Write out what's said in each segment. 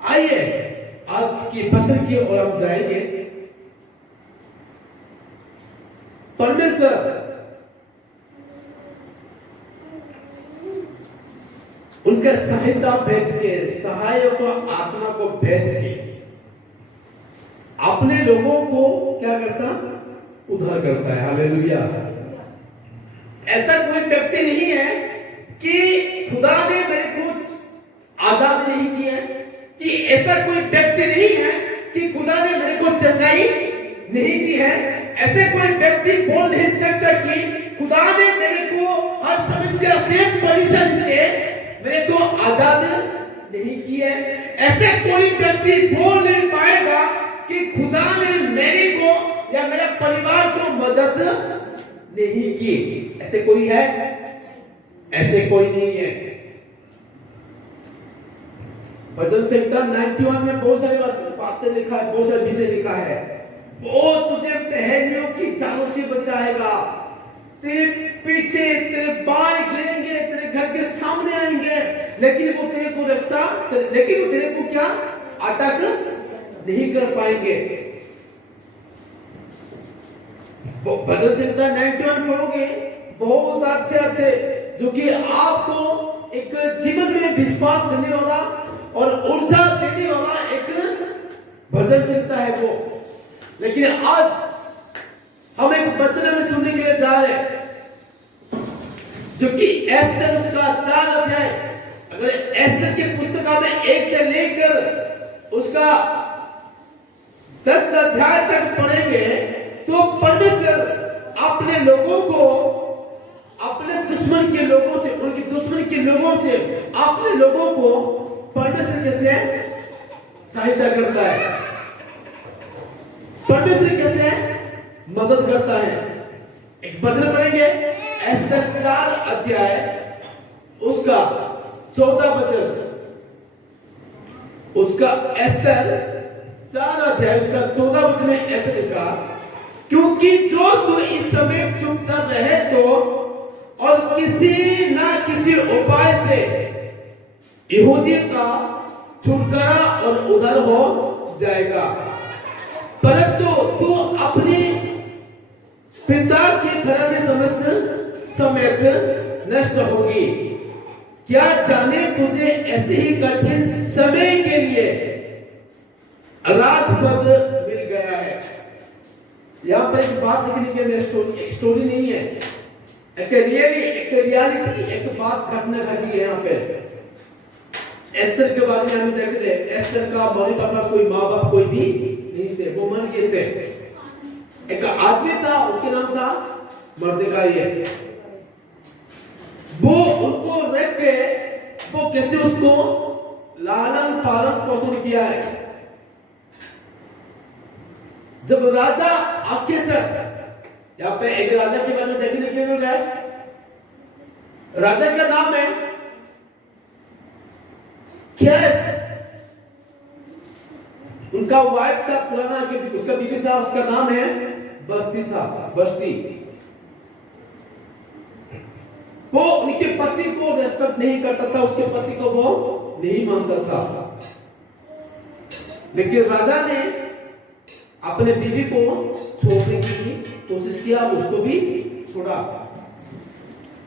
आइए आज की वचन की ओर हम जाएंगे। परमेश्वर उनके सहायता भेज के, सहायक आत्मा को भेज के अपने लोगों को क्या करता? उद्धार करता है। हालेलुया। ऐसा कोई व्यक्ति नहीं है कि खुदा ने मेरे को आजाद नहीं किया, कि ऐसा कोई व्यक्ति नहीं है कि खुदा ने मेरे को चंगाई नहीं दी है। ऐसे कोई व्यक्ति बोल नहीं सकता कि खुदा ने मेरे को हर समस्या से, परेशानी से मेरे को आजाद नहीं किया। ऐसे कोई व्यक्ति बोल नहीं पाएगा कि खुदा ने मेरे को या मेरे परिवार को मदद नहीं की। ऐसे कोई है? ऐसे कोई नहीं है। भजन संहिता 91 में बहुत सारी बातें लिखा है, बहुत सारे विषय लिखा है। वो तुझे पहेलियों की चालों से बचाएगा, तेरे पीछे तेरे बाएं गिरेंगे, तेरे घर के सामने आएंगे, लेकिन वो तेरे को रक्षा, लेकिन वो तेरे को क्या अटक नहीं कर पाएंगे। भजन संहिता 91 पढ़ोगे, बहुत अच्छे अच्छे जो कि आपको एक जीवन में विश्वास देने वाला और ऊर्जा देने वाला एक भजन संहिता है वो। लेकिन आज हम एक वचन में सुनने के लिए जा रहे हैं जो कि एस्तर उसका 4 अध्याय, अगर एस्तर की पुस्तक में 1 से लेकर उसका 10 अध्याय तक पढ़ेंगे तो परमेश्वर अपने लोगों को, अपने दुश्मन के लोगों से, उनके दुश्मन के लोगों से अपने लोगों को परमेश्वर कैसे सहायता करता है, परमेश्वर कैसे मदद करता है। एक वचन पढ़ेंगे एस्तर 4 अध्याय उसका 14 वचन, उसका एस्तर 4 अध्याय उसका 14 वचन में ऐसे लिखा, क्योंकि जो तू इस समय चुपचाप रहे तो और किसी ना किसी उपाय से यहूदी का छुटकारा और उद्धार हो जाएगा, परंतु तू अपने पिता के घराने समस्त समेत नष्ट होगी। क्या जाने तुझे ऐसे ही कठिन समय के लिए राजपद मिल गया है। यहाँ पर एक बात देखने के लिए एक स्टोरी नहीं है, एक रियलिटी, एक बात घटना घटी है। यहाँ पे एस्तर के बारे में हम देखते हैं। एस्तर का मम्मी पापा, कोई माँ बाप कोई भी नहीं थे, वो मर गए थे। एक आदमी था, उसके नाम था मर्देकाई है। वो उनको देख के वो कैसे उसको लालन पालन पोषण किया है। जब राजा अक्केसर, यहाँ पे एक राजा के बारे में देखने के मिल रहा है। राजा का नाम है खेस। उनका वाइफ का पुराना, उसका बीवी था, उसका नाम है बस्ती था, बस्ती। वो उनके पति को रेस्पेक्ट नहीं करता था, उसके पति को वो नहीं मानता था। लेकिन राजा ने अपने बीवी को छोड़ने की कोशिश किया, उसको भी छोड़ा,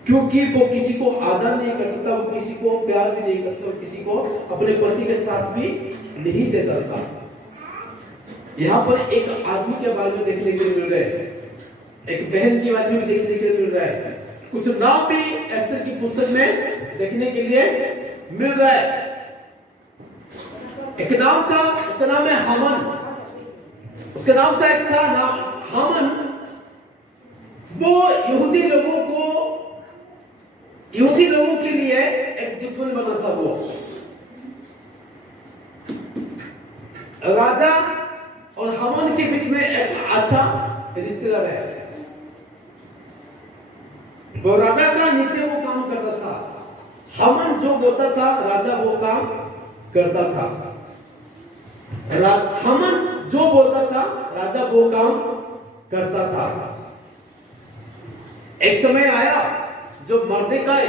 क्योंकि वो किसी को आदर नहीं करता था, वो किसी को प्यार भी नहीं करता था, किसी को अपने पति के साथ भी नहीं देता था। यहाँ पर एक आदमी के बारे में देखने के लिए मिल रहा है, एक बहन के बारे में देखने के लिए मिल रहा है, कुछ नाम भी एस्तर की पुस्तक में देखने के लिए मिल रहा है। एक नाम था, उसका नाम है हामान। उसका नाम था, एक था नाम हामान। वो यहूदी लोगों के लिए एक दुश्मन बना था। वो राजा और हामान के बीच में एक अच्छा रिश्तेदार है। वो राजा का नीचे वो काम करता था, हामान जो बोलता था राजा वो काम करता था। हामान जो बोलता था राजा वो काम करता था। एक समय आया जो मर्देकाई,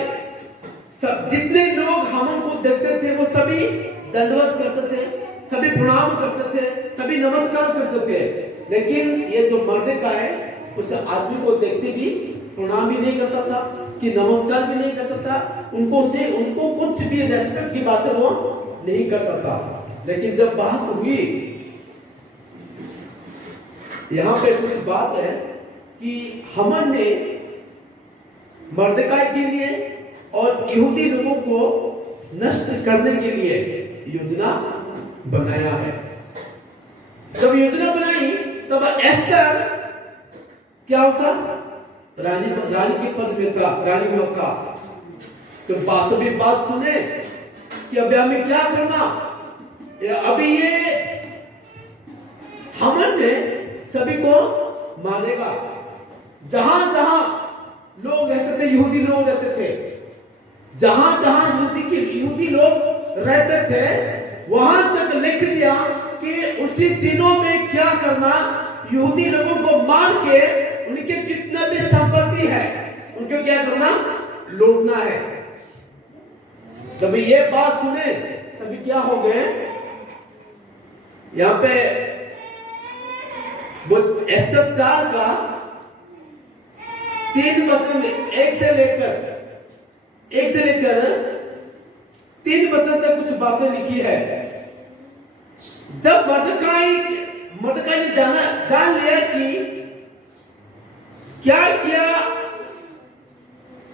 सब जितने लोग हामान को देखते थे वो सभी दंडवत करते थे, सभी प्रणाम करते थे, सभी नमस्कार करते थे। लेकिन ये जो मर्दकाय है उस आदमी को देखते भी प्रणाम भी नहीं करता था, कि नमस्कार भी नहीं करता था, उनको कुछ भी रेस्पेक्ट की बातें वो नहीं करता था। लेकिन जब बात हुई, यहाँ पे कुछ बात है कि हामान ने मर्दकाय के लिए और यहूदी लोगों को नष्ट करने के लिए योजना बनाया है। जब योजना बनाई तब एस्टर क्या होता, रानी के पद में था, रानी में था। जब सभी बात सुने कि अब हमें क्या करना, अभी ये हामान ने सभी को मारेगा। जहां जहां लोग रहते थे, यहूदी लोग रहते थे, जहां जहां यहूदी लोग रहते थे, वहां तक लिख दिया कि उसी दिनों में क्या करना, यहूदी लोगों को मार के उनके जितना भी संपत्ति है उनको क्या करना, लूटना है। जब ये बात सुने सभी क्या हो गए, यहां पे वो एस्तर 4 का 3 वचन, 1 से लेकर 3 वचन तक कुछ बातें लिखी है। जब मर्दकाय ने जान लिया कि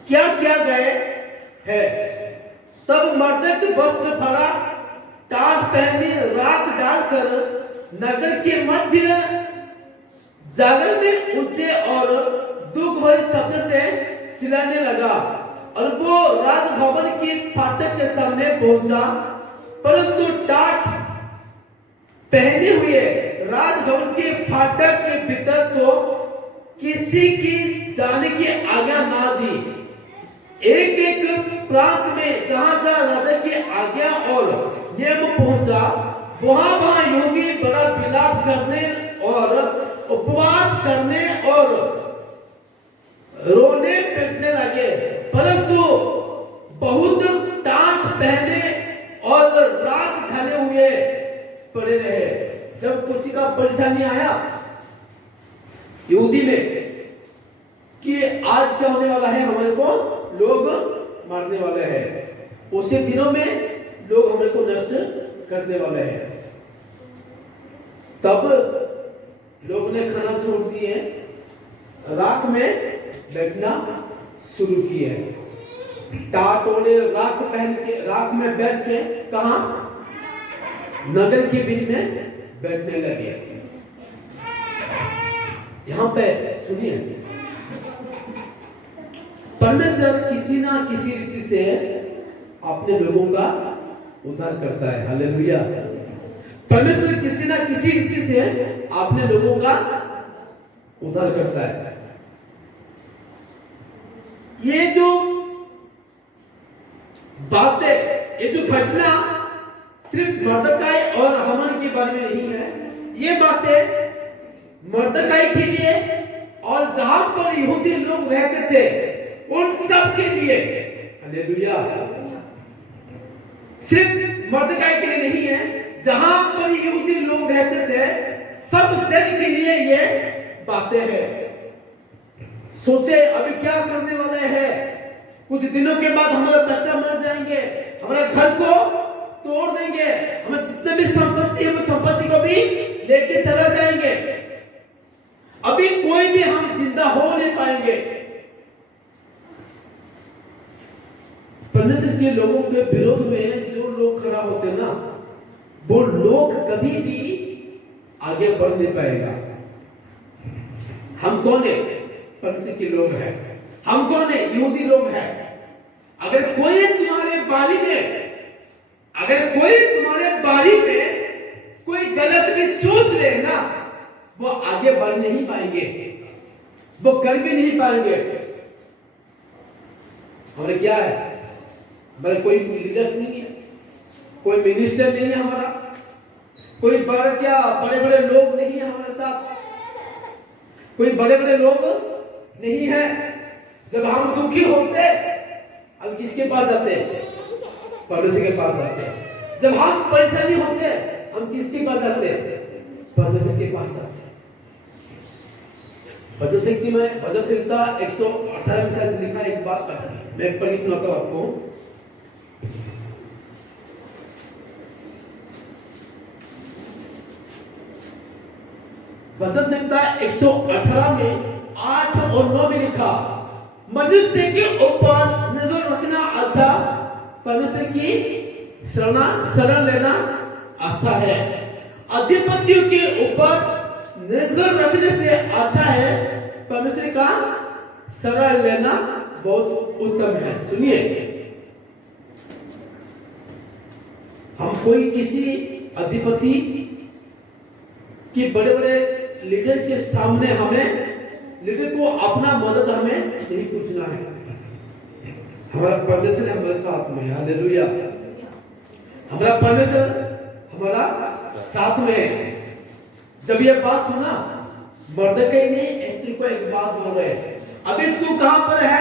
क्या किया गए है, तब मर्दक वस्त्र भरा, टाट पहने, राख डालकर नगर के मध्य जागर में ऊंचे और दुख भरे शब्द से चिल्लाने लगा, और वो राजभवन के फाटक के सामने पहुंचा। परंतु टाट पहने हुए राजभवन के फाटक के भीतर तो किसी की जाने की आज्ञा ना दी। एक एक प्रांत में जहां जहां राजा की आज्ञा और नियम पहुंचा, वहां यहूदी बड़ा विलाप करने और उपवास करने और रोने पिटने लगे। परंतु बहुत टाट पहने और राख ढले हुए पड़े रहे। जब किसी का परेशानी आया यहूदी में कि आज क्या होने वाला है, हमारे को लोग मारने वाले हैं, उसी दिनों में लोग हमारे को नष्ट करने वाले हैं, तब लोग ने खाना छोड़ दिए, राख में बैठना शुरू किए। टाटोले राख पहन के, राख में बैठ के कहा, नगर के बीच में बैठने लगे। यहां पे सुनिए, परमेश्वर किसी ना किसी रीति से अपने लोगों का उद्धार करता है। हालेलुया। परमेश्वर किसी ना किसी रीति से अपने लोगों का उद्धार करता है। ये जो बातें, ये जो घटना सिर्फ मर्दकाय और हामान के बारे में नहीं है, ये बातें मर्दकाय के लिए और जहां पर यहूदी लोग रहते थे उन सब के लिए। हालेलुया। सिर्फ मर्दकाय के लिए नहीं है, जहां पर यहूदी लोग रहते थे सब जन के लिए ये बातें हैं। सोचे अभी क्या करने वाले हैं, कुछ दिनों के बाद हमारा बच्चा मर जाएंगे, हमारे घर को तोड़ देंगे, हमारे जितने भी संपत्ति है वो संपत्ति को भी लेके चला जाएंगे, अभी कोई भी हम जिंदा हो नहीं पाएंगे। परमेश्वर के लोगों के विरोध में जो लोग खड़ा होते ना, वो लोग कभी भी आगे बढ़ नहीं पाएगा। हम कौन है? परमेश्वर के लोग हैं। हम कौन है? यहूदी लोग हैं। अगर कोई तुम्हारे बारे में कोई गलत भी सोच ले ना, वो आगे बढ़ नहीं पाएंगे, वो कर भी नहीं पाएंगे। हमारे क्या है? हमारे कोई लीडर्स नहीं है, कोई मिनिस्टर नहीं है हमारा, कोई बड़े बड़े लोग नहीं है हमारे साथ, कोई बड़े बड़े लोग नहीं है। जब हम दुखी होते अब किसके पास जाते हैं? परमेश्वर के पास जाते हैं। जब हम परेशानी होते हैं हम किसके पास जाते हैं? परमेश्वर के पास जाते हैं। भजन संहिता 118 में शायद लिखा एक बात, मैं पढ़ के सुनाता हूं आपको। भजन संहिता 118 में 8 और 9 में लिखा, मनुष्य के ऊपर निर्भर रखना अच्छा, परमेश्वर की शरण लेना अच्छा है। अधिपतियों के ऊपर निर्भर रखने से अच्छा है परमेश्वर का शरण लेना बहुत उत्तम है। सुनिए, हम कोई किसी अधिपति कि बड़े बड़े लीडर के सामने हमें लीडर को अपना मदद हमें नहीं पूछना है। हमारा परमेश्वर हमारे साथ में है। हालेलुया। हमारा परमेश्वर हमारा साथ में है। जब ये बात सुना, मर्दकै ने एस्तेर को एक बात बोल रहे, अभी तू कहां पर है?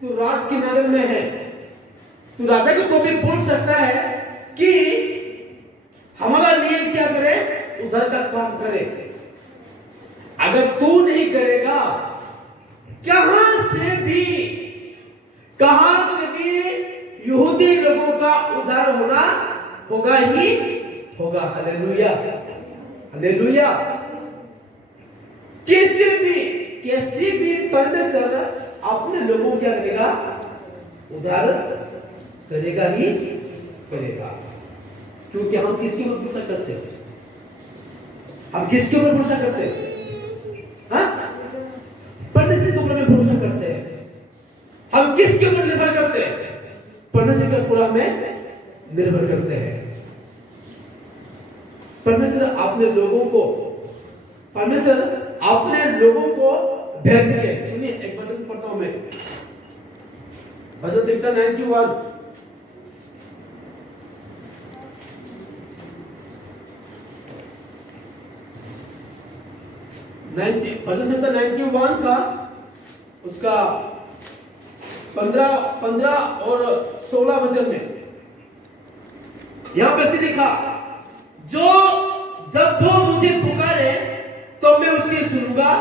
तू राज के नगर में है। तू राजा को तो भी बोल सकता है कि हमारा लिए क्या करे, उधर का काम करे। अगर तू नहीं करेगा, कहां से भी यहूदी लोगों का उद्धार होगा ही होगा। Hallelujah, hallelujah. किसी भी परमेश्वर अपने लोगों को क्या करेगा? उद्धार करेगा ही करेगा। क्योंकि हम किसके ऊपर भरोसा करते हैं? हम किसके ऊपर भरोसा करते हैं? परमेश्वर के ऊपर में भरोसा करते हैं। हम किसके ऊपर निर्भर करते हैं? परमेश्वर के ऊपर हमें निर्भर करते हैं। परमेश्वर अपने लोगों को भेज के, सुनिए एक वचन पढ़ता हूं मैं, भजन संहिता 91 भजन संहिता 91 का उसका 15 और 16 वचन में यहां पे से लिखा, जब वो मुझे पुकारे तो मैं उसकी सुनूंगा,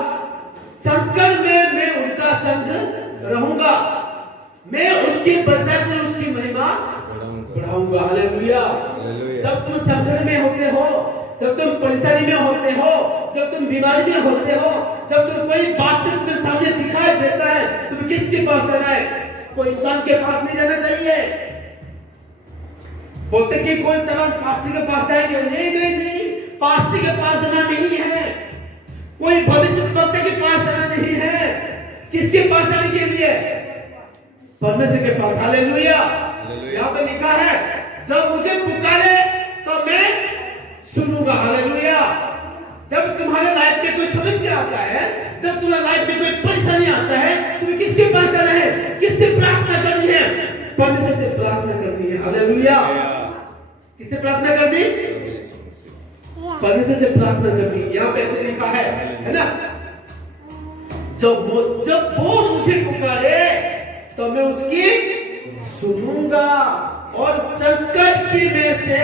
संकट में मैं उनका संग रहूंगा, मैं उसकी बचाकर उसकी महिमा बढ़ाऊंगा। हालेलुया। जब तुम संकट में होते हो, जब तुम परेशानी में होते हो, जब तुम बीमारी में होते हो, जब तुम कोई बात तुम्हें सामने दिखाई देता है, तुम किसके पास जाना है? कोई इंसान के पास नहीं जाना चाहिए। बोलते कि कोई चलो पास्टर के पास जाएंगे, नहीं, पास्टर के पास जाना नहीं है। कोई भविष्य वक्ता के पास जाना नहीं है। किसके पास जाने के लिए? परमेश्वर के पास। हालेलुया। यहाँ पे लिखा है, जब मुझे पुकारे तो मैं सुनूंगा। हालेलुया। जब तुम्हारे लाइफ में कोई समस्या आता है, जब तुम्हारे लाइफ में कोई परेशानी आता है, तुम्हें किसके पास जाना है? किससे प्रार्थना करनी है? परमेश्वर से प्रार्थना करनी है। हालेलुया। किससे प्रार्थना करनी? परमेश्वर से प्रार्थना करनी। यहाँ पे ऐसे लिखा है ना, जब वो मुझे पुकारे तो मैं उसकी सुनूंगा और संकट की में से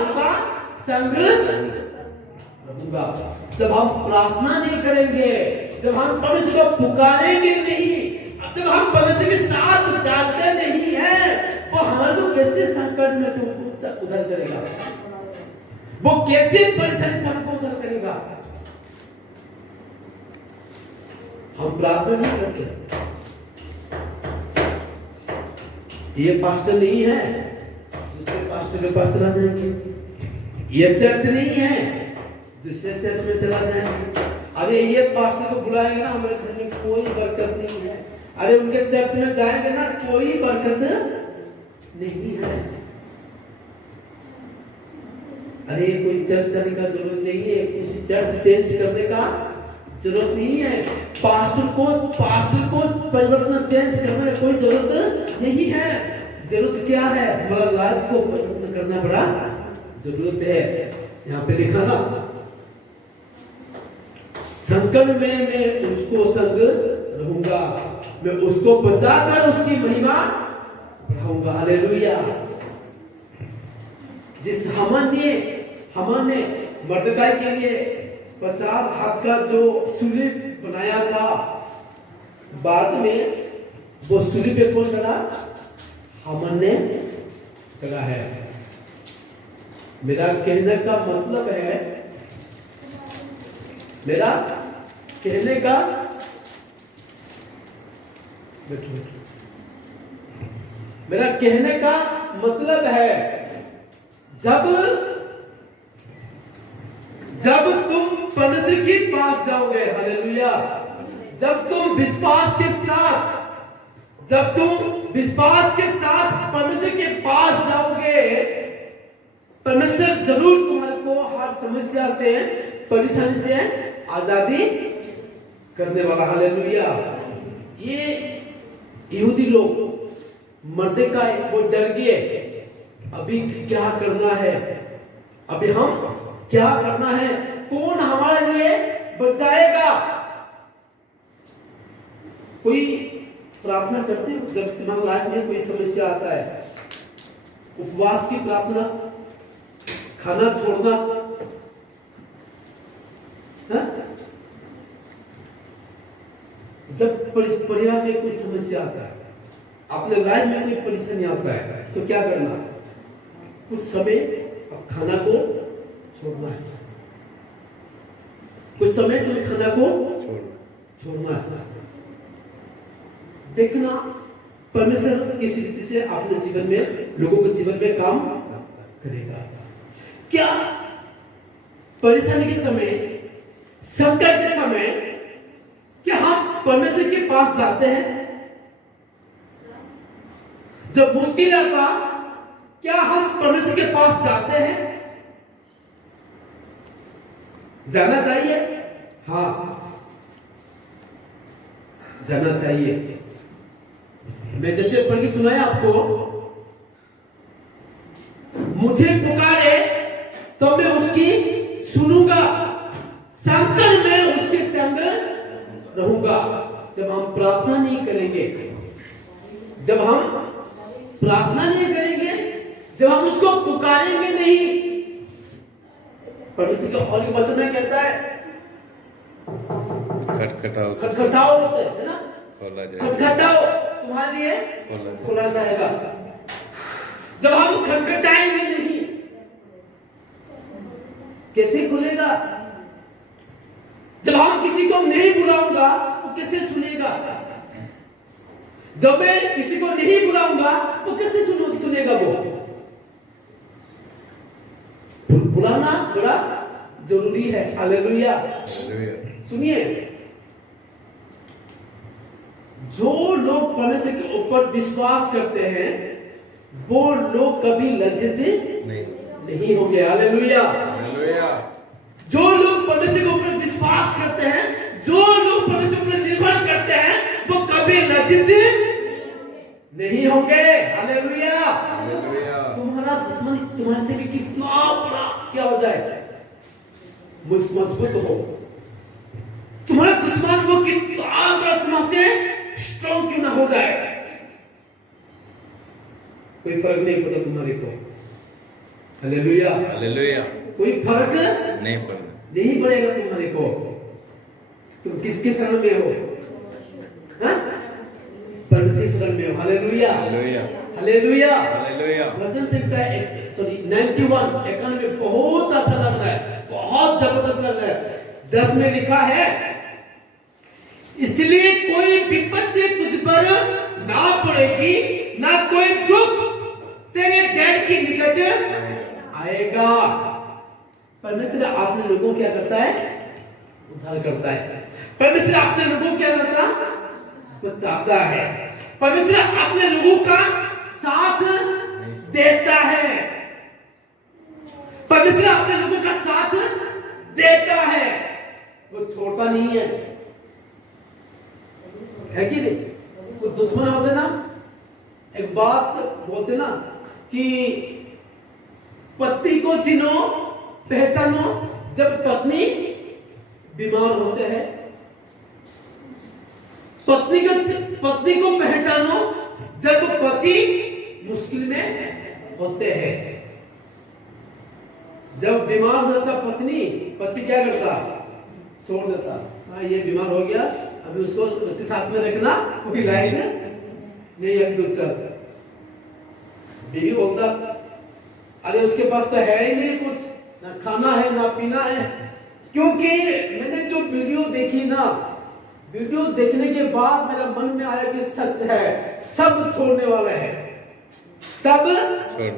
उसका संग रहूंगा। जब हम प्रार्थना नहीं करेंगे, जब हम परमेश्वर को पुकारेंगे नहीं, जब हम परमेश्वर के साथ जाते नहीं है, वो हमारे कैसे संकट में से उधर करेगा? वो कैसे परेशानी से हमको उधर करेगा? हम प्रार्थना नहीं करते। ये पास्टर नहीं है, दूसरे पास्टर के पास चला जाएंगे। ये चर्च नहीं है, दूसरे चर्च में चला जाएंगे। अरे ये पास्टर को बुलाएंगे ना, हमारे घर में कोई बरकत नहीं है। अरे उनके चर्च में जाएंगे ना, कोई बरकत नहीं है। अरे कोई चर्च जाने का जरूरत नहीं है, किसी चर्च चेंज करने का जरूरत नहीं है। पास्टर को परिवर्तन चेंज करने का कोई जरूरत नहीं है। जरूरत क्या है? हमारा लाइफ को परिवर्तन करना बड़ा जरूरत है। यहाँ पे लिखा ना, संकट में मैं उसको संग रहूंगा, मैं उसको बचाकर उसकी महिमा बढ़ाऊंगा। हालेलुया। जिस हामान ने मर्दकाई के लिए 50 हाथ का जो सूली बनाया था, बाद में वो सूली पे कौन चढ़ा? हामान ने चढ़ा है। मेरा कहने का मतलब है, मेरा कहने का मेरा कहने का मतलब है, जब तुम परमेश्वर के पास जाओगे, हालेलुया, जब तुम विश्वास के साथ परमेश्वर के पास जाओगे, परमेश्वर जरूर तुम्हारे को हर समस्या से, परेशानी से आजादी करने वाला, हालेलुया। ये यहूदी लोग मर्दकाई वो डर गए, अभी क्या करना है, अभी हम क्या करना है, कौन हमारे लिए बचाएगा? कोई प्रार्थना करते हो जब तुम्हारी लाइफ में कोई समस्या आता है? उपवास की प्रार्थना, खाना छोड़ना, जब परिवार में कोई समस्या आता है, अपने लाइफ में कोई परेशानी आता है, तो क्या करना? कुछ समय अब खाना को छोड़ना है, कुछ समय तुम्हें खाना को छोड़ना है। देखना परमेश्वर किसी रीति से अपने जीवन में, लोगों के जीवन में काम करेगा। क्या परेशानी के समय, संकट के समय क्या हम परमेश्वर के पास जाते हैं? जब मुश्किल आता, क्या हम परमेश्वर के पास जाते हैं? जाना चाहिए, हाँ जाना चाहिए। मैं जैसे पढ़ के सुनाया आपको, मुझे पुकारे तो मैं उसकी सुनूंगा, संकट में उसके संग रहूंगा। जब हम प्रार्थना नहीं करेंगे, जब हम उसको पुकारेंगे नहीं, परमेश्वर के होली वचन में कहता है खटखटाओ होते है ना, खटखटाओ तुम्हारे लिए खोला जाएगा। जब हम खटखटाएंगे नहीं, कैसे खुलेगा? जब हम किसी को नहीं बुलाऊंगा तो कैसे सुनेगा? जब मैं किसी को नहीं बुलाऊंगा तो कैसे सुनेगा वो? बुलाना बड़ा जरूरी है, हालेलुया। सुनिए, जो लोग परमेश्वर के ऊपर विश्वास करते हैं वो लोग कभी लज्जित नहीं होंगे, हालेलुया। जो लोग परमेश्वर के ऊपर विश्वास करते हैं, जो लोग परमेश्वर पर निर्भर करते हैं, वो कभी लज्जित नहीं होंगे, हालेलुया। तुम्हारा दुश्मन तुम्हारे से भी कितना बड़ा क्या हो जाए, मजबूत हो, तुम्हारा दुश्मन वो कितना बड़ा तुम्हारे से स्ट्रॉन्ग क्यों ना हो जाए, कोई फर्क नहीं पड़ता तुम्हारे को, हालेलुया हालेलुया। कोई फर्क नहीं पड़ेगा तुम्हारे को, तुम किसके शरण में हो? परमेश्वर शरण में हो, हालेलुया हालेलुया हालेलुया। वचन से कहता है, सॉरी 91 बहुत अच्छा लग रहा है, बहुत जबरदस्त लग रहा है। 10 में लिखा है, इसलिए कोई विपत्ति तुझ पर ना पड़ेगी, ना कोई दुख तेरे डैड के निकट आएगा। परमेश्वर अपने लोगों को क्या करता है? उद्धार करता है। परमेश्वर अपने लोगों को क्या करता? बचाता है। परमेश्वर अपने लोगों का साथ देता है। परमेश्वर अपने लोगों का साथ देता है, वो छोड़ता नहीं है कि नहीं? वो दुश्मन होते ना, एक बात बोलते ना कि पति को चिन्हो पहचानो जब पत्नी बीमार होते हैं, पत्नी को पहचानो जब पति मुश्किल में होते हैं। जब बीमार हो जाता पति क्या करता? छोड़ देता। हाँ ये बीमार हो गया, अभी उसको उसके साथ में रखना, कोई लाइक नहीं, एक दो चल। बीवी बोलता अरे उसके पास तो है ही नहीं कुछ, ना खाना है ना पीना है। क्योंकि मैंने जो वीडियो देखी ना, वीडियो देखने के बाद मेरा मन में आया कि सच है, सब छोड़ने वाला है, सब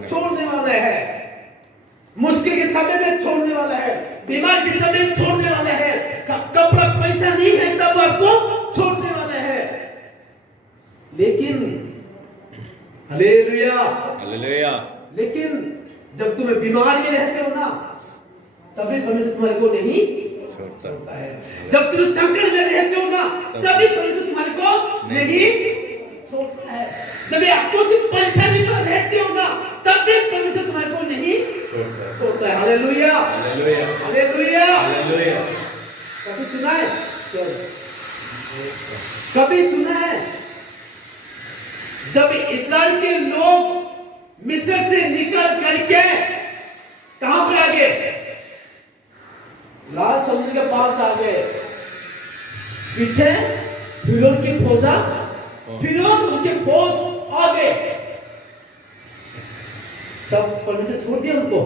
छोड़ने वाला है, मुश्किल के समय में छोड़ने वाला है, बीमार के समय में छोड़ने वाला है, कपड़ा पैसा नहीं है तब आपको छोड़ने वाला है। लेकिन हालेलुया हालेलुया, लेकिन जब तुम्हें बीमार में रहते हो ना, तभी परमेश्वर तुम्हारे को नहीं छोड़ता है। जब तुम संकट में रहते हो ना, तभी परमेश्वर तुम्हारे को नहीं छोड़ता है। जब आपको परेशानी में रहते हो ना, तब भी परमेश्वर तुम्हारे को नहीं छोड़ता है। Hallelujah hallelujah, hallelujah hallelujah. कभी सुना है? कभी सुना है जब इस्राएल के लोग मिस्र से निकल करके कहां पर आ गए? लाल समुद्र के पास आ गए। पीछे फिरौन की फौजा, फिरौन उनके फौज आ गए। तब परमेश्वर छोड़ दिया उनको?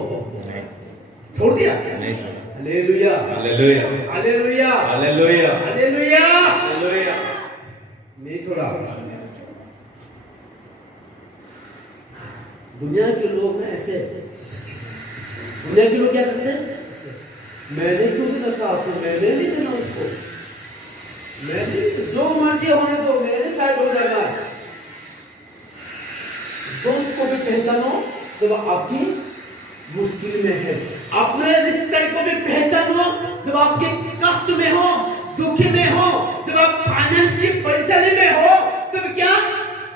छोड़ दिया? नहीं छोड़ा। Hallelujah hallelujah, hallelujah hallelujah, hallelujah, hallelujah. नहीं छोड़ा। दुनिया के लोग ना ऐसे, दुनिया के लोग क्या करते हैं? मैंने क्यों देना साथ में, मैंने नहीं देना उसको, मैंने जो मर्जी होने दो, मेरे साइड हो जाएगा। दोस्त को भी पहचानो जब आपकी मुश्किल में है, अपने रिश्ते को भी पहचानो जब आपके कष्ट में हो, दुख में हो, जब आप फाइनेंस की परेशानी में हो, तब क्या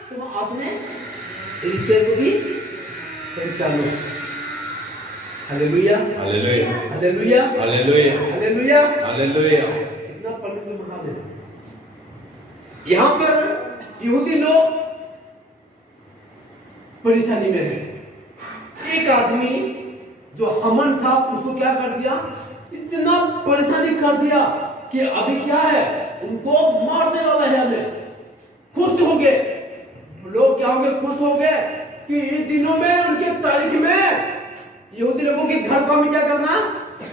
तुम अपने रिश्ते को भी पहचानो। Hallelujah hallelujah, hallelujah hallelujah, hallelujah hallelujah. कितना परमेश्वर महान है। यहां पर यहूदी लोग परेशानी में है। एक आदमी जो हमन था उसको क्या कर दिया? इतना परेशानी कर दिया कि अभी क्या है, उनको मारने वाला है। हमें खुश हो गए लोग, क्या हो गए? खुश हो गए कि इन दिनों में, उनके तारीख में यहूदी लोगों के घर को हमें क्या करना?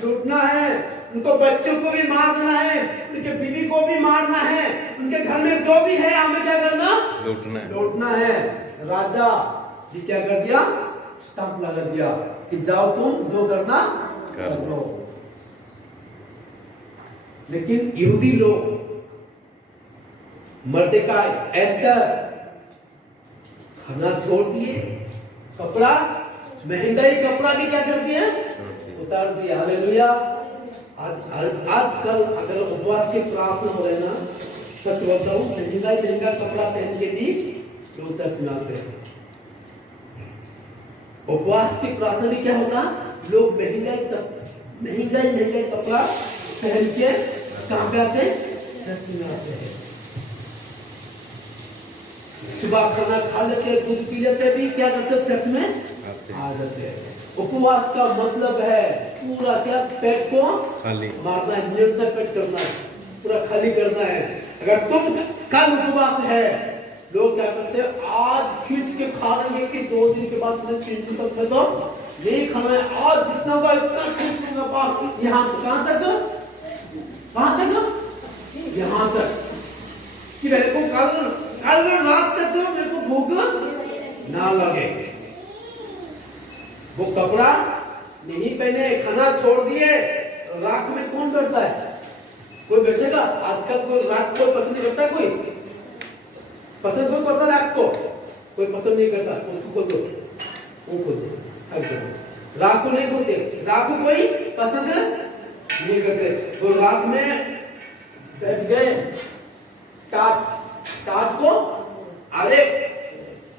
लूटना है, उनको बच्चों को भी मार देना है, उनके बीवी को भी मारना है, उनके घर में जो भी है हमें क्या करना? लूटना है। राजा भी क्या कर दिया? स्टंप लगा दिया कि जाओ तुम जो करना कर लो। लेकिन यहूदी लोग, मर्देकाई, एस्तर खाना छोड़ दिए, कपड़ा, महंगाई कपड़ा भी क्या कर दिया? उतार दिया। हालेलुया। आजकल अगर उपवास की प्रार्थना हो रहे ना, सच बोलता हूँ, महंगा कपड़ा पहन के भी लोग चर्च में आते हैं। उपवास की प्रार्थना में क्या होता? लोग महंगाई कपड़ा पहन के कहां पे आते? चर्च में आते हैं। सुबह खाना खा लेते, दूध पी लेते, भी क्या करते? चर्च में आ जाते हैं। उपवास का मतलब है पूरा क्या? पेट को खाली मारना है, निरंतर पेट करना है, पूरा खाली करना है। अगर तुम कल उपवास है, लोग क्या करते हैं? आज खींच के खा लेंगे कि 2 दिन के बाद 3 दिन तक खत्म नहीं खाना है। आज जितना का इतना खींच लूंगा, यहाँ कहां तक? कहां तक? यहाँ तक कि मेरे को कल रात तक तो मेरे को भूख ना लगे। वो कपड़ा नहीं पहने, खाना छोड़ दिए, रात में कौन बैठता है? कोई बैठेगा? आजकल कोई रात को पसंद नहीं करता, कोई पसंद कोई करता रात को? कोई पसंद नहीं करता। उसको खोल दो, वो खोल दो, रात को नहीं खोलते, रात को कोई पसंद नहीं करते। तो रात में बैठ गए, टाट को, अरे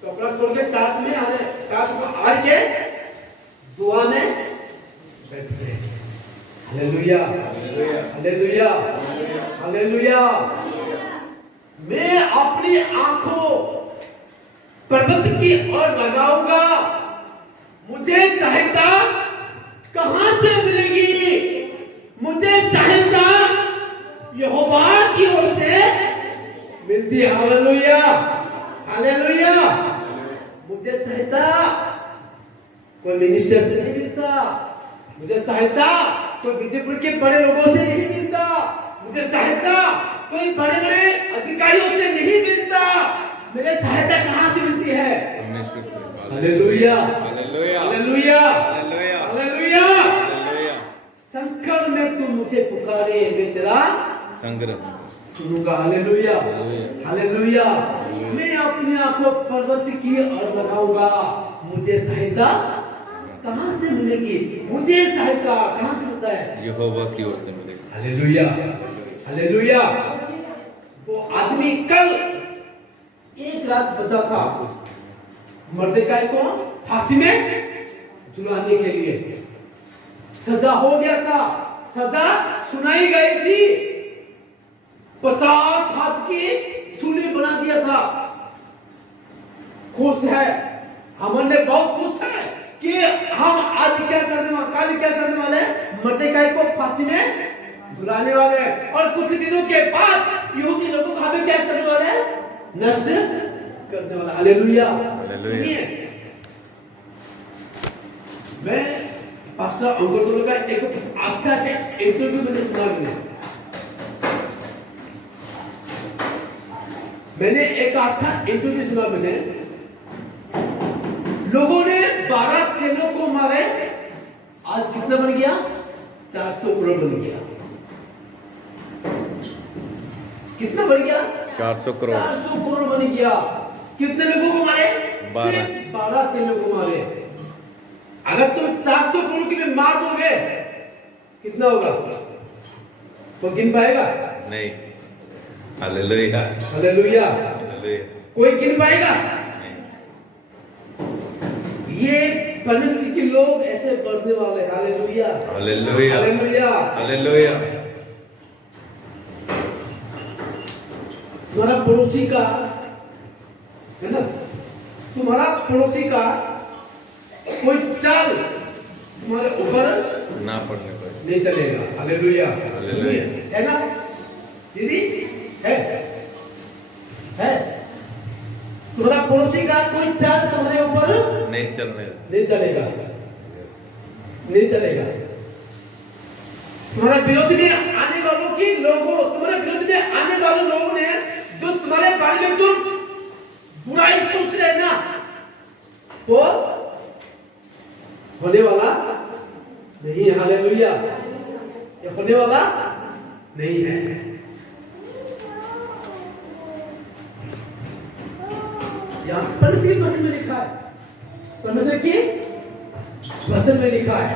कपड़ा छोड़ के टाट में, अरे टाट को आड़ के दुआ में बैठ गए। Hallelujah hallelujah hallelujah. मैं अपनी आंखों पर्वत की ओर लगाऊंगा, मुझे सहायता कहां जी हालेलुया, हालेलुया। मुझे सहायता कोई मिनिस्टर से नहीं मिलता, मुझे सहायता कोई बीजेपी के बड़े लोगों से नहीं मिलता, मुझे सहायता कोई बड़े बड़े अधिकारियों से नहीं मिलता। मेरे सहायता कहाँ से मिलती है? परमेश्वर से। Hallelujah, hallelujah, hallelujah, hallelujah, hallelujah. Hallelujah. संकट में तू मुझे पुकारे, मैं तेरा संग्रह सुनूंगा। Hallelujah, hallelujah. हालेलुया। मैं अपने आप को पर्वत की ओर लगाऊंगा। मुझे सहायता कहाँ से मिलेगी? मुझे सहायता कहाँ से मिलता है? यहोवा की ओर से मिलेगा। Hallelujah, hallelujah. वो आदमी कल एक रात बचा था मर्देकाई को फांसी में झुलाने के लिए। सजा हो गया था, सजा सुनाई गई थी। 50 हाथ की सूली बना दिया था। खुश है, हमने बहुत खुश है कि हम आज क्या करने वाले, कल क्या करने वाले, मर्देकाई को फांसी में झुलाने वाले हैं। और कुछ दिनों के बाद यहूदी लोगों को हमें क्या करने वाले हैं? नष्ट करने वाला। हालेलुया, सुनिए। मैं पास्टर अंगोटोलो का एक अच्छा इंटरव्यू मैंने सुना। मैंने एक अच्छा इंटरव्यू सुना। मैंने लोगों ने 12 चेलों को मारे, आज कितना बन गया? 400 करोड़ बन गया। कितना बन गया? 400 करोड़। 400 करोड़ बन गया। कितने लोगों को मारे? 12 चेलों को मारे। अगर तुम 400 करोड़ के लिए मार दोगे, कितना होगा? तो गिन पाएगा? नहीं। Hallelujah, hallelujah. हालेलुया। कोई गिन पाएगा? नहीं। ये परमेश्वर के लोग ऐसे बढ़ने वाले। Hallelujah, hallelujah, hallelujah. हालेलुया। तुम्हारा पड़ोसी का है ना, तुम्हारा पड़ोसी का कोई चाल तुम्हारे ऊपर ना पड़ने पर नहीं चलेगा। Hallelujah, hallelujah. है ना दीदी? है तुम्हारा पड़ोसी का कोई चाल तुम्हारे ऊपर नहीं चलने नहीं चलेगा, नहीं चलेगा। तुम्हारे विरोध में आने वालों की लोगों, तुम्हारे विरोध में आने वाले लोगों ने जो तुम्हारे बारे में जो बुराई सोच रहे हैं ना, वो होने वाला नहीं है। हालेलुया, ये होने वाला नहीं है। यहाँ परमेश्वर के वचन में लिखा है, परमेश्वर के वचन में लिखा है,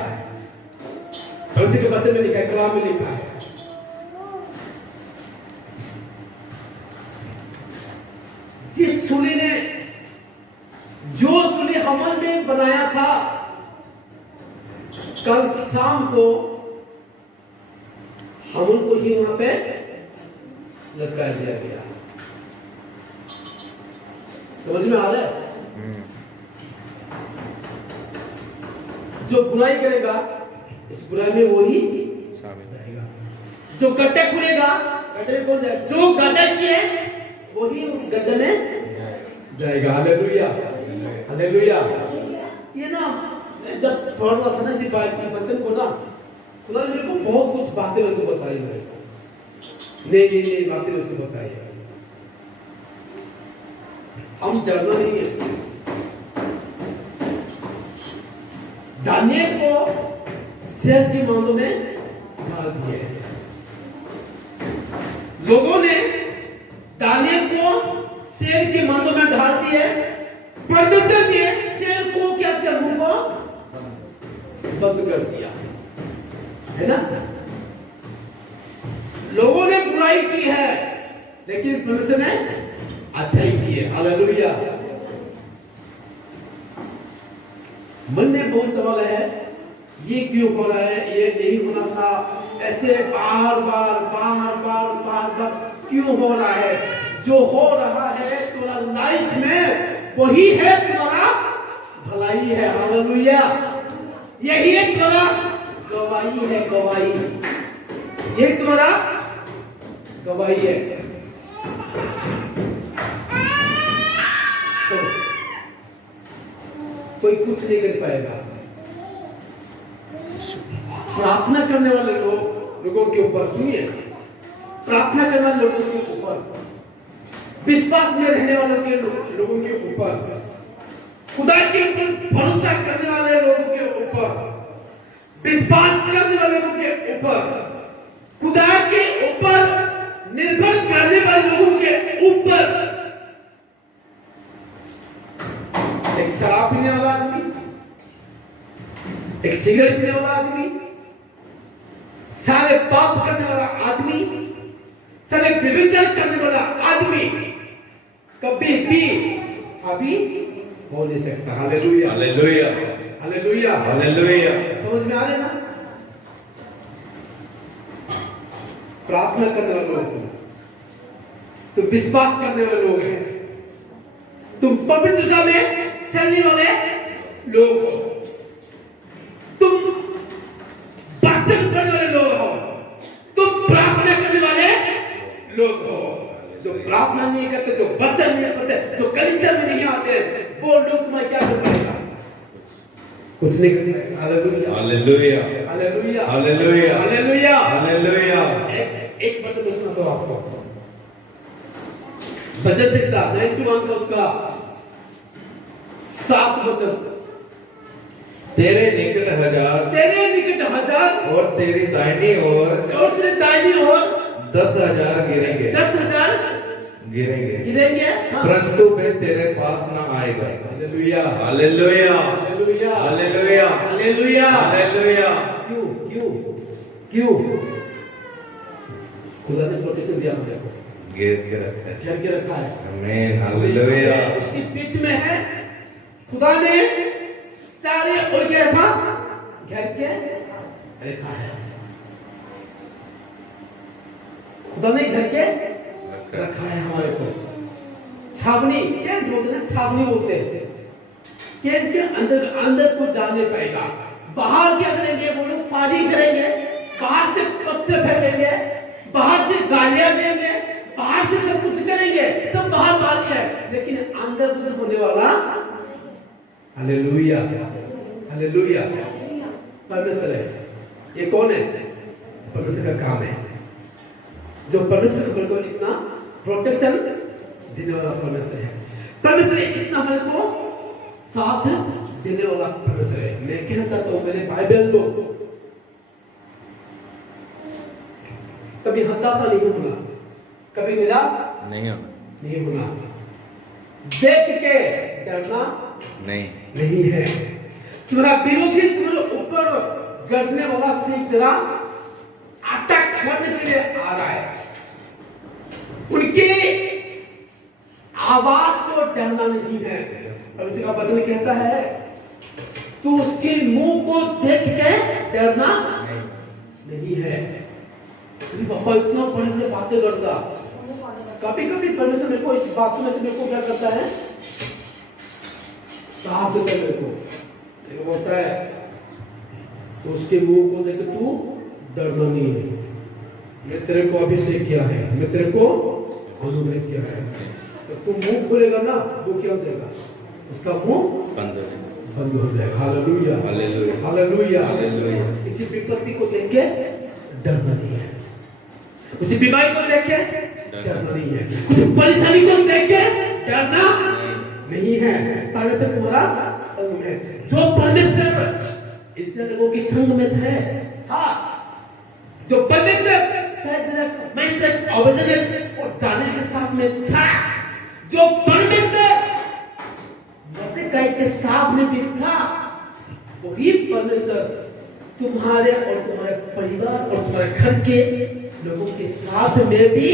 परमेश्वर के वचन में लिखा है, कलाम में लिखा है। जिस सूली ने, जो सूली हमन में बनाया था, कल शाम को हमन को ही वहां पे लटका दिया गया। समझ में आ रहा है? जो बुराई करेगा इस बुराई में वो ही जाएगा। जो गड्ढे खुलेगा, गड्ढे में कौन जाएगा? जो गड्ढे किए वो ही उस गड्ढे में जाएगा। Hallelujah, hallelujah. ये ना जब पढ़ रहा था ना इसी बचन को ना, खुदा ने मेरे को बहुत कुछ बातें मेरे को बताई। मेरे को नहीं बातें मेरे को बताई। हम डरना नहीं है। दानियल को शेर की मांदों में डाल दिया। लोगों ने दानियल को शेर की मांदों में डाल दिए। परमेश्वर ने शेर को क्या किया? मुंह को बंद कर दिया, है ना? लोगों ने बुराई की है, लेकिन परमेश्वर ने अच्छाई की है। हालेलुया। मन में बहुत सवाल है, ये क्यों हो रहा है, ये नहीं होना था, ऐसे बार बार क्यों हो रहा है? जो हो रहा है तुम्हारा लाइफ में वही है तुम्हारा भलाई है। हालेलुया। यही है तुम्हारा गवाही है, गवाही। यही तुम्हारा गवाही है। कोई कुछ नहीं कर पाएगा। प्रार्थना करने वाले लोगों के ऊपर, सुनिए, प्रार्थना करने वाले लोगों के ऊपर, विश्वास में रहने वालों के लोगों के ऊपर, खुदा के ऊपर भरोसा करने वाले लोगों के ऊपर, विश्वास करने वाले लोगों के ऊपर, खुदा के ऊपर निर्भर करने वाले लोगों के ऊपर, एक शराब पीने वाला आदमी, एक सिगरेट पीने वाला आदमी, सारे पाप करने वाला आदमी, सारे व्यभिचार करने वाला आदमी कभी भी हावी हो नहीं सकता। Hallelujah, hallelujah, hallelujah, hallelujah. समझ में आ रहा है ना? प्रार्थना करने वाले लोग, तुम विश्वास करने वाले लोग हैं, तुम पवित्रता में चलने वाले लोग हो, तुम वचन पढ़ने वाले लोग हो, तुम प्रार्थना करने वाले लोग हो। जो प्रार्थना नहीं करते, जो वचन नहीं पढ़ते, जो कलीसिया में नहीं आते, वो लोग तुम्हें क्या कर पाएगा? कुछ नहीं कर पाएगा। Hallelujah, hallelujah, hallelujah, hallelujah, hallelujah, hallelujah. एक वचन सुना तो आपको, भजन संहिता 91 का उसका 7 वचन, तेरे निकट हजार और तेरी दाहिनी ओर तेरे दाहिनी ओर 10,000 गिरेंगे 10,000 गिरेंगे, हाँ। परंतु वे तेरे पास न आएगा। Hallelujah, hallelujah, hallelujah, hallelujah, hallelujah, hallelujah. क्यों क्यों क्यों? खुदा ने प्रोटेक्शन दिया मुझे, घेर के रखा है, घेर के रखा है। आमीन, हालेलुया। उसके बीच में है, खुदा ने सारे और क्या रखा? घेर के रखा है। खुदा ने घेर के रखा है हमारे को। छावनी क्या बोलते हैं? छावनी बोलते हैं। कैद के अंदर को जाने पाएगा। बाहर क्या करेंगे? वो लोग फायरिंग करेंगे, बाहर से पत्थर फेंकेंगे, बाहर से गालियां देंगे, बाहर से सब कुछ करेंगे, सब बाहर है, लेकिन अंदर कुछ होने वाला। Hallelujah, hallelujah. परमेश्वर है, ये कौन है? परमेश्वर का काम है। जो परमेश्वर को इतना प्रोटेक्शन देने वाला परमेश्वर है। परमेश्वर इतना हमारे को साथ देने वाला परमेश्वर है। मैं कहना चाहता हूँ मेरे भाई बहन लोग, कभी हताशा नहीं होना, कभी निराश नहीं होना, देख के डरना नहीं है। तुम्हारा विरोधी तुम्हारे ऊपर गरजने वाला सिंह तेरा अटैक करने के लिए आ रहा है, उनकी आवाज को डरना नहीं है। और उसी का वचन कहता है, तू उसके मुंह को देख के डरना नहीं है। पापा इतना बड़े बड़े बातें करता, कभी कभी परमेश्वर मेरे को इस बात में से मेरे को क्या करता है? साफ देता है मेरे को, बोलता है तो उसके मुंह को देख तू डरना नहीं है। मैं तेरे को अभिषेक किया है, मैं तेरे को अनुग्रह किया है। तो तू मुंह खोलेगा ना, वो क्या हो जाएगा? उसका मुंह बंद हो जाएगा। Hallelujah, hallelujah, hallelujah, hallelujah. किसी विपत्ति को देख के डरना नहीं है, किसी बीमारी को देख के डरना नहीं है, किसी परेशानी को देख के डरना नहीं है। परमेश्वर तुम्हारा संग में, जो परमेश्वर इसराइल लोगों की संग में था, जो परमेश्वर और दानियल के साथ में था, जो परमेश्वर मॉर्देकाई के साथ में भी था, वही परमेश्वर तुम्हारे और तुम्हारे परिवार और तुम्हारे घर के लोगों के साथ में भी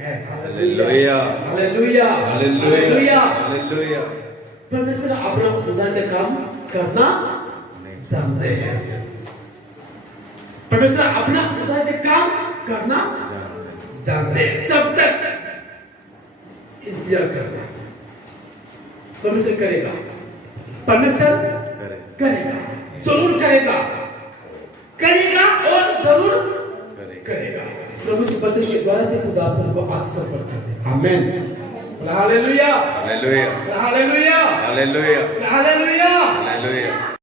है। Hallelujah, hallelujah, hallelujah, hallelujah. परमेश्वर अपना उद्धार का काम करना जानते हैं। परमेश्वर अपना उद्धार का काम करना जानते हैं, तब तक इंतजार करते हैं। परमेश्वर करेगा, परमेश्वर करेगा, जरूर करेगा, करेगा और जरूर करेगा। प्रभु के वचन के द्वारा से खुदा आप सबको आशीष करते हैं। आमीन। Hallelujah, hallelujah, hallelujah, hallelujah, hallelujah. Hallelujah